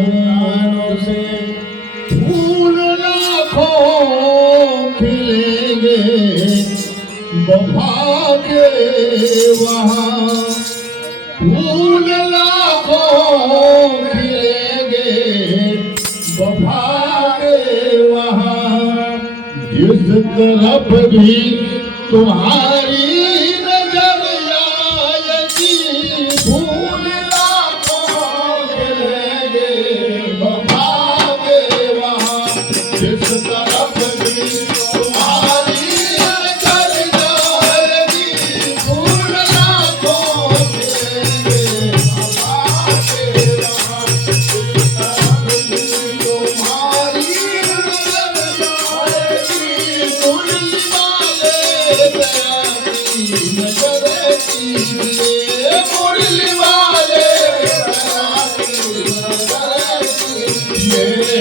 प्राणों से फूल लाखों खिलेंगे वफा के वहाँ, फूल लाखों खिलेंगे वफा के वहाँ। जिस तरफ भी तुम्हारी नजर आएगी, फूल लाखों खिलेंगे वफा के वहाँ। जिस तरफ भी तुम्हारी नजर आएगी, फूल लाखों खिलेंगे वफा के वहाँ। जिस तरफ भी तुम्हारी नजर आएगी, मुरली वाले तेरी नजर कीजिए, मुरली वाले तेरी नजर कीजिए।